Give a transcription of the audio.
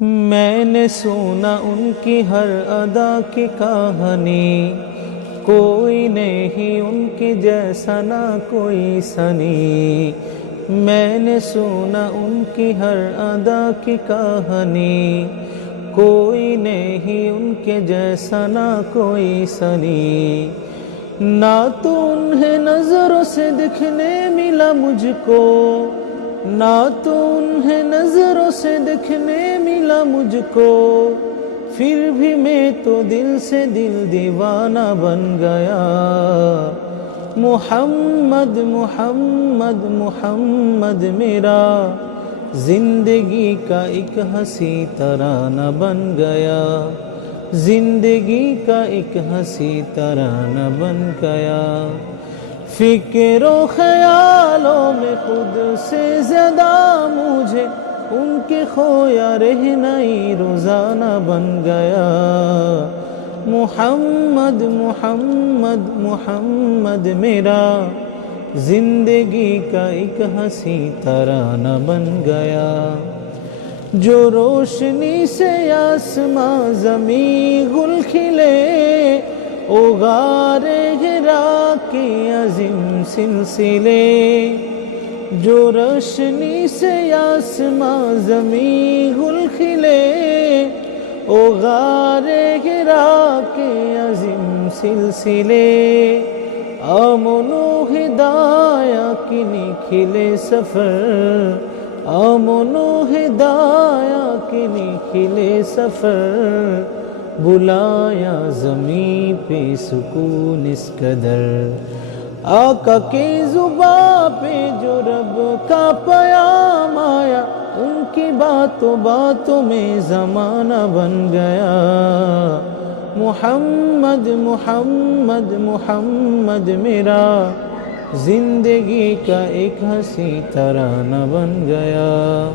میں نے سنا ان کی ہر ادا کی کہانی۔ کوئی نہیں ان کی جیسا نہ کوئی سنی۔ میں نے سنا ان کی ہر ادا کی کہانی۔ کوئی نہیں ان کے جیسا نہ کوئی سنی۔ نہ تو انہیں نظروں سے دکھنے ملا مجھ کو۔ نہ تو انہیں نظروں سے دکھنے ملا مجھ کو پھر بھی میں تو دل سے دل دیوانہ بن گیا۔ محمد محمد محمد میرا، زندگی کا ایک ہنسی ترانہ بن گیا۔ زندگی کا ایک ہنسی ترانہ بن گیا۔ فکر و خیالوں میں خود سے زیادہ مجھے ان کے کھویا رہنا ہی روزانہ بن گیا۔ محمد محمد محمد میرا زندگی کا ایک ہنسی ترانہ بن گیا۔ جو روشنی سے آسماں زمیں گل کھلے اگار عظیم سلسلے، جو روشنی سے آسماں زمیں گل کھلے اگار گرا کے عظیم سلسلے امن و ہدایہ کی نکھلے سفر امن و ہدایہ کی نکھلے سفر، بلایا زمین پہ سکون اس قدر۔ آقا کے زباں پہ جو رب کا پیام آیا، ان کی باتوں باتوں میں زمانہ بن گیا۔ محمد محمد محمد میرا زندگی کا ایک ہنسی ترانہ بن گیا۔